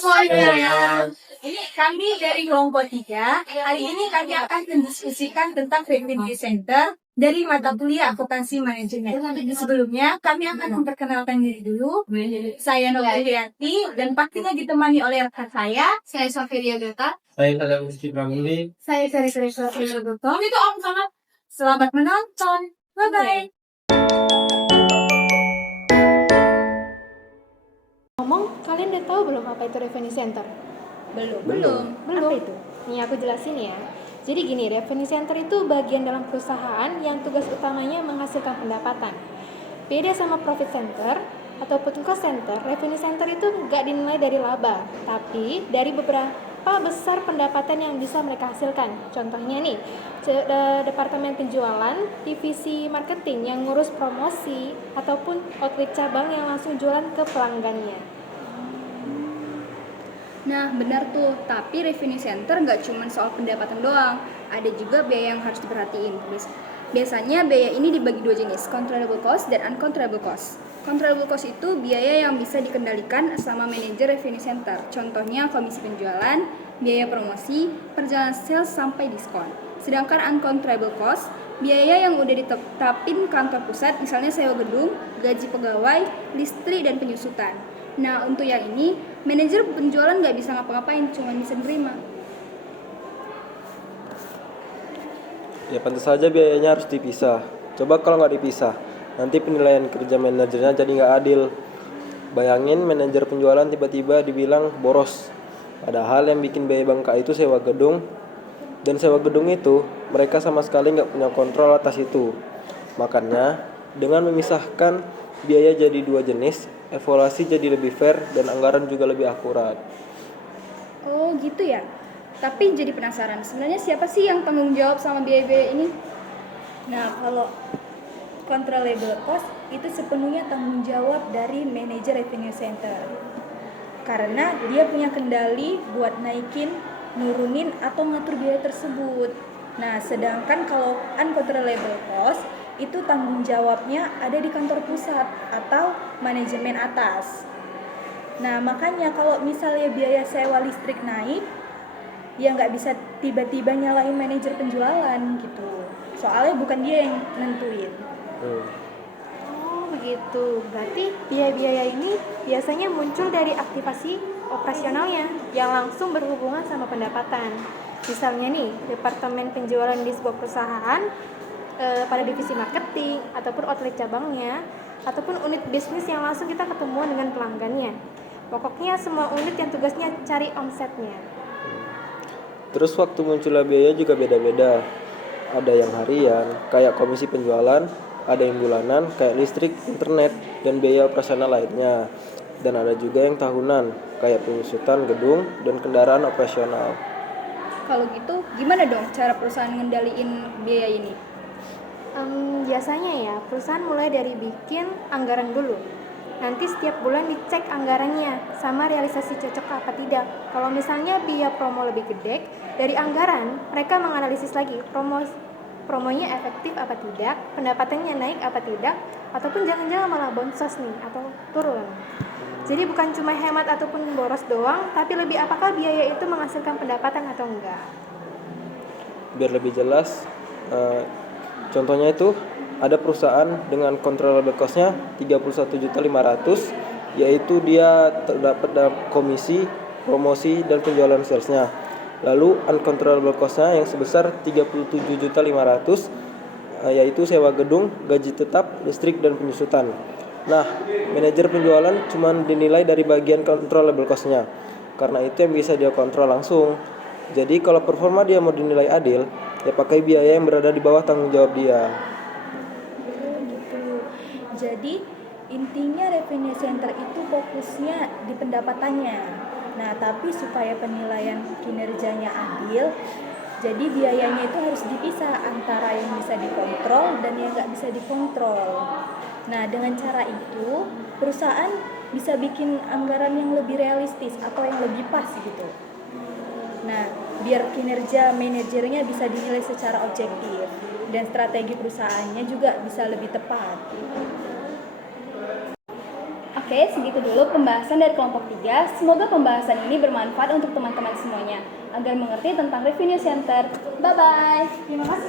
semuanya. Ini kami dari kelompok 3. Hari ini kami akan mendiskusikan tentang revenue center dari mata kuliah akuntansi manajemen. Sebelumnya kami akan memperkenalkan diri dulu. Saya Novrianti dan pastinya ditemani oleh rekan saya Sofiria Gata. Saya Salah Gusti Pramili. Saya Sari Sofiria Gata. Itu Om Sangat. Selamat menonton. Bye-bye. Kalian udah tahu belum apa itu revenue center? Belum. Apa itu? Nih aku jelasin ya. Jadi gini, revenue center itu bagian dalam perusahaan yang tugas utamanya menghasilkan pendapatan. Beda sama profit center ataupun cost center, revenue center itu nggak dinilai dari laba, tapi dari beberapa besar pendapatan yang bisa mereka hasilkan. Contohnya nih, departemen penjualan, divisi marketing yang ngurus promosi, ataupun outlet cabang yang langsung jualan ke pelanggannya. Nah, benar tuh. Tapi revenue center nggak cuma soal pendapatan doang. Ada juga biaya yang harus diperhatiin. Biasanya biaya ini dibagi dua jenis, controllable cost dan uncontrollable cost. Controllable cost itu biaya yang bisa dikendalikan sama manajer revenue center. Contohnya komisi penjualan, biaya promosi, perjalanan sales sampai diskon. Sedangkan uncontrollable cost, biaya yang udah ditetapin kantor pusat, misalnya sewa gedung, gaji pegawai, listrik, dan penyusutan. Nah, untuk yang ini, manajer penjualan nggak bisa ngapa-ngapain, cuma bisa nerima. Ya pantas saja biayanya harus dipisah. Coba kalau nggak dipisah, nanti penilaian kerja manajernya jadi nggak adil. Bayangin manajer penjualan tiba-tiba dibilang boros. Padahal yang bikin biaya bangka itu sewa gedung. Dan sewa gedung itu, mereka sama sekali nggak punya kontrol atas itu. Makanya, dengan memisahkan biaya jadi dua jenis, evaluasi jadi lebih fair dan anggaran juga lebih akurat. Oh gitu ya. Tapi jadi penasaran, sebenarnya siapa sih yang tanggung jawab sama biaya-biaya ini? Nah, kalau controllable cost itu sepenuhnya tanggung jawab dari manajer revenue center. Karena dia punya kendali buat naikin, nurunin, atau ngatur biaya tersebut. Nah, sedangkan kalau uncontrollable cost itu tanggung jawabnya ada di kantor pusat atau manajemen atas. Nah, makanya kalau misalnya biaya sewa listrik naik, ya nggak bisa tiba-tiba nyalain manajer penjualan gitu. Soalnya bukan dia yang nentuin. Oh begitu, berarti biaya-biaya ini biasanya muncul dari aktivasi operasionalnya yang langsung berhubungan sama pendapatan. Misalnya nih, departemen penjualan di sebuah perusahaan pada divisi marketing ataupun outlet cabangnya ataupun unit bisnis yang langsung kita ketemu dengan pelanggannya. Pokoknya semua unit yang tugasnya cari omsetnya. Terus waktu munculnya biaya juga beda-beda. Ada yang harian, kayak komisi penjualan, ada yang bulanan, kayak listrik, internet, dan biaya operasional lainnya. Dan ada juga yang tahunan, kayak penyusutan gedung dan kendaraan operasional. Kalau gitu, gimana dong cara perusahaan ngendaliin biaya ini? Biasanya ya, perusahaan mulai dari bikin anggaran dulu. Nanti setiap bulan dicek anggarannya sama realisasi cocok apa tidak. Kalau misalnya biaya promo lebih gede, dari anggaran mereka menganalisis lagi promonya efektif apa tidak, pendapatannya naik apa tidak, ataupun jangan-jangan malah boncos nih atau turun. Jadi bukan cuma hemat ataupun boros doang, tapi lebih apakah biaya itu menghasilkan pendapatan atau enggak. Biar lebih jelas, contohnya itu ada perusahaan dengan controllable cost-nya 31.500.000, yaitu dia terdapat komisi, promosi, dan penjualan sales-nya. Lalu uncontrollable cost-nya yang sebesar 37.500.000, yaitu sewa gedung, gaji tetap, listrik, dan penyusutan. Nah, manajer penjualan cuma dinilai dari bagian controllable cost-nya, karena itu yang bisa dia kontrol langsung. Jadi kalau performa dia mau dinilai adil, ya pakai biaya yang berada di bawah tanggung jawab dia. Jadi intinya revenue center itu fokusnya di pendapatannya. Nah, tapi supaya penilaian kinerjanya adil, jadi biayanya itu harus dipisah antara yang bisa dikontrol dan yang nggak bisa dikontrol. Nah, dengan cara itu perusahaan bisa bikin anggaran yang lebih realistis atau yang lebih pas gitu. Nah, biar kinerja manajernya bisa dinilai secara objektif dan strategi perusahaannya juga bisa lebih tepat. Oke, segitu dulu pembahasan dari kelompok 3. Semoga pembahasan ini bermanfaat untuk teman-teman semuanya agar mengerti tentang revenue center. Bye-bye. Terima kasih